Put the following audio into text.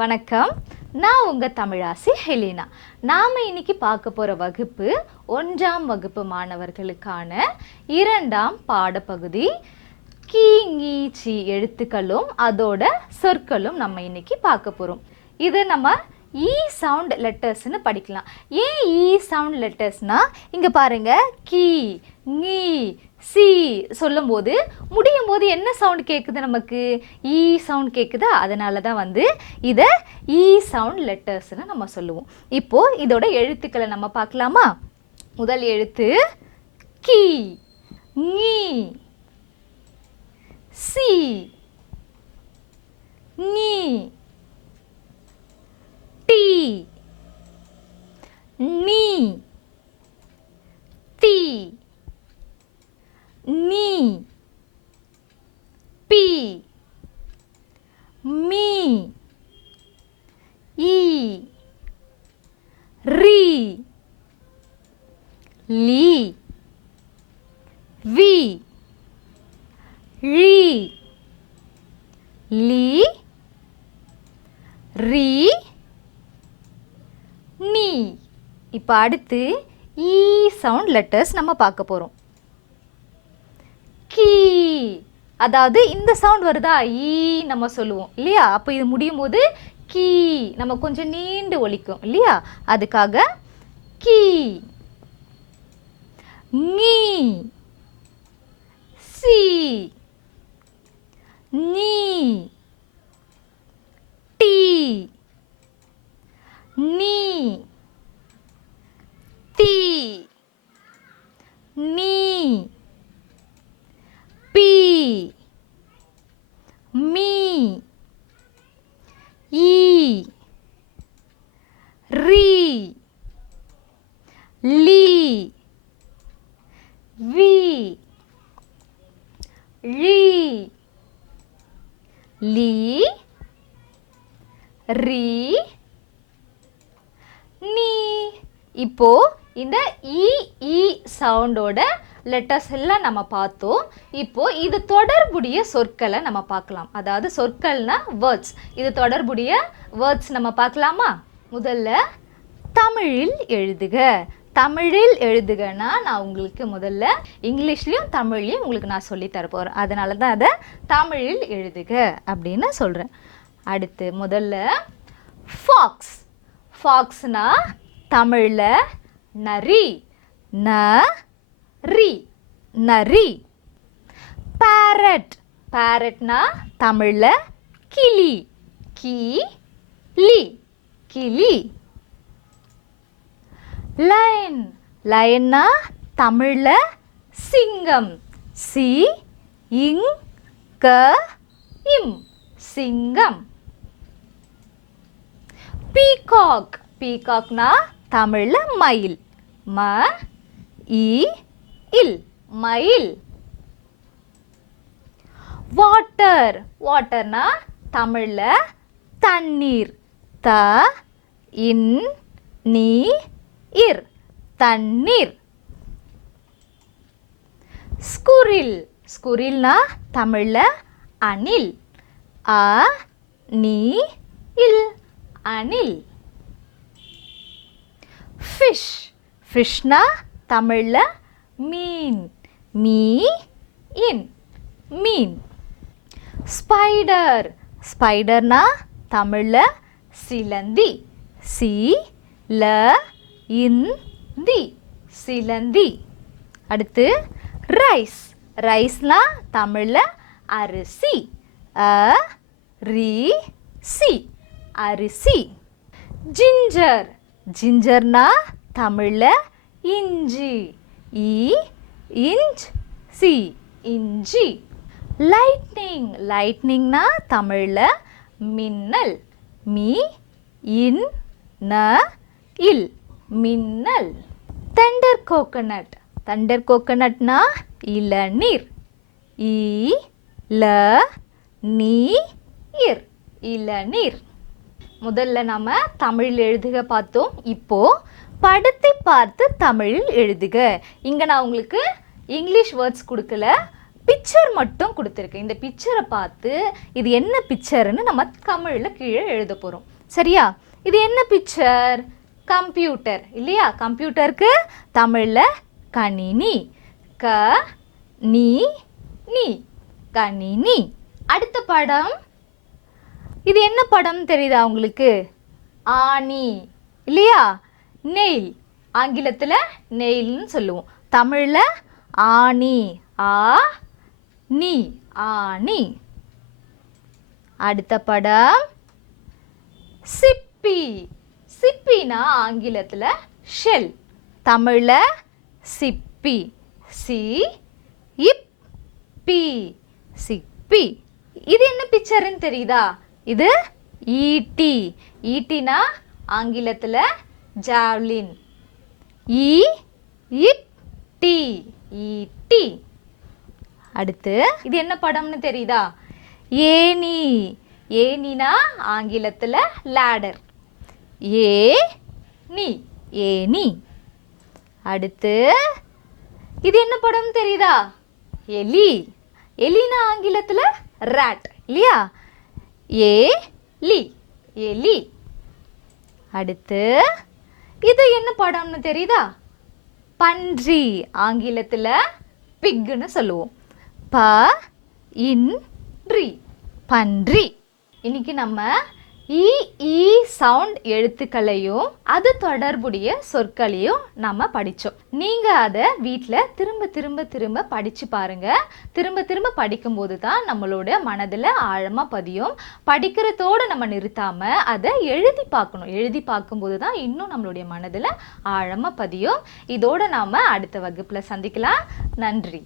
வணக்கம். நான் உங்கள் தமிழாசி ஹெலினா. நாம் இன்னைக்கு பார்க்க போகிற வகுப்பு 1ஆம் வகுப்பு மாணவர்களுக்கான 2ஆம் பாடப்பகுதி கீங்கீச்சி எழுத்துக்களும் அதோட சொற்களும் நம்ம இன்னைக்கு பார்க்க போகிறோம். இது நம்ம ஈ சவுண்ட் லெட்டர்ஸ்னு படிக்கலாம். ஏன் ஈ சவுண்ட் லெட்டர்ஸ்னா இங்கே பாருங்க, கீ ngீ சி சொல்லும்போது முடியும் போது என்ன சவுண்ட் கேட்குது, நமக்கு ஈ சவுண்ட் கேட்குதா? அதனால தான் இதை ஈ சவுண்ட் லெட்டர்ஸ்னு நம்ம சொல்லுவோம். இப்போது இதோட எழுத்துக்களை நம்ம பார்க்கலாமா? முதல் எழுத்து கீ, ngீ, சி, ngீ, டி, நீ, தி, நீ, பி, மீ, ஈ, ரி, லீ, வி, ழீ, லீ, ரி, நீ. இப்போ அடுத்து ஈ சவுண்ட் லெட்டர்ஸ் நம்ம பார்க்க போகிறோம். கீ, அதாவது இந்த சவுண்ட் வருதா, ஈ நம்ம சொல்லுவோம் இல்லையா? அப்போ இது முடியும் போது கீ நம்ம கொஞ்சம் நீண்டு ஒலிக்கும் இல்லையா? அதுக்காக கீ. ngீ, சி, நீ, டி, நீ, தி, நீ, பி, மீ, ஈ, ரி, லீ, வி, ழீ, லீ, ரி, நீ. இப்போ இந்த இ சவுண்டோட லெட்டர்ஸ் எல்லாம் நம்ம பார்த்தோம். இப்போ இது தொடர்புடைய சொற்களை நம்ம பார்க்கலாம். அதாவது சொற்கள்னா வேர்ட்ஸ். இது தொடர்புடைய வேர்ட்ஸ் நம்ம பார்க்கலாமா? முதல்ல தமிழில் எழுதுக. தமிழில் எழுதுகன்னா நான் உங்களுக்கு முதல்ல இங்கிலீஷ்லேயும் தமிழ்லையும் உங்களுக்கு நான் சொல்லி தரப்போகிறேன். அதனால தான் அதை தமிழில் எழுதுக அப்படின்னு சொல்கிறேன். அடுத்து முதல்ல ஃபாக்ஸ். ஃபாக்ஸ்னா தமிழில் நரி, ந ரி, நரி. பேரட். பேரட்னா தமிழில் கிளி, கி லி, கிளி. லயன். லயன்னா தமிழில் சிங்கம், சி இங் க இம், சிங்கம். பீகாக். பீகாக்னா தமிழில் மயில், ம இ இல், மயில். வாட்டர். வாட்டர்னா தமிழில் தண்ணீர், த இன் நீ இர், தண்ணீர். ஸ்குரில். ஸ்குரில்னா தமிழில் அணில், அ நீ இல், அணில். ஃபிஷ். ஃபிஷ்னா தமிழில் மீன், மீ இன், மீன். ஸ்பைடர். ஸ்பைடர்னா தமிழில் சிலந்தி, சி ல இன் தி, சிலந்தி. அடுத்து ரைஸ். ரைஸ்னா தமிழில் அரிசி, அ ரி சி, அரிசி. ஜிஞ்சர். ஜிஞ்சர்னா தமிழில் இஞ்சி, இ இஞ்ச் சி, இஞ்சி. லைட்னிங். லைட்னிங்னா தமிழில் மின்னல், மீ இன் ந இல், மின்னல். Thunder coconut. தண்டர் கோகனட்னா இளநீர், இ ல நீ இர், இளநீர். முதல்ல நம்ம தமிழில் எழுதுக பார்த்தோம். இப்போ படத்தை பார்த்து தமிழில் எழுதுக. இங்கே நான் உங்களுக்கு இங்கிலீஷ் வேர்ட்ஸ் கொடுக்கல, பிக்சர் மட்டும் கொடுத்துருக்கு. இந்த பிக்சரை பார்த்து இது என்ன பிக்சர்னு நம்ம தமிழில் கீழே எழுத போகிறோம். சரியா? இது என்ன பிக்சர்? கம்ப்யூட்டர் இல்லையா? கம்ப்யூட்டருக்கு தமிழில் கணினி. க நீ நீ கணினி. அடுத்த படம், இது என்ன படம் தெரியுதா உங்களுக்கு? ஆணி இல்லையா? நெயில், ஆங்கிலத்தில் நெயில்னு சொல்லுவோம், தமிழில் ஆணி. ஆ நீ ஆணி. அடுத்த படம் சிப்பி. சிப்பினா ஆங்கிலத்தில் ஷெல், தமிழில் சிப்பி. சி இப் பி சிப்பி. இது என்ன பிக்சர்னு தெரியுதா? இது ஈட்டி. ஈட்டினா ஆங்கிலத்தில் ஜாவ்லின். ஈ இப் டி ஈட்டி. அடுத்து இது என்ன படம்னு தெரியுதா? ஏணி. ஏணினா ஆங்கிலத்தில் லேடர். ஏ நீ ஏணி. அடுத்து இது என்ன படம் தெரியுதா? எலி. எலினா ஆங்கிலத்தில் ராட் இல்லையா? ஏ லி எலி. அடுத்து இது என்ன படம்னு தெரியுதா? பன்றி, ஆங்கிலத்தில் பிக்னு சொல்லுவோம். ப இன் ரி பன்றி. இன்னைக்கு நம்ம ஈ சவுண்ட் எழுத்துக்களையும் அது தொடர்புடைய சொற்களையும் நம்ம படித்தோம். நீங்கள் அதை வீட்டில் திரும்ப திரும்ப திரும்ப படித்து பாருங்கள். திரும்ப திரும்ப படிக்கும்போது தான் நம்மளோட மனதில் ஆழமாக பதியும். படிக்கிறதோடு நம்ம நிறுத்தாமல் அதை எழுதி பார்க்கணும். எழுதி பார்க்கும்போது தான் இன்னும் நம்மளுடைய மனதில் ஆழமாக பதியும். இதோடு நாம் அடுத்த வகுப்பில் சந்திக்கலாம். நன்றி.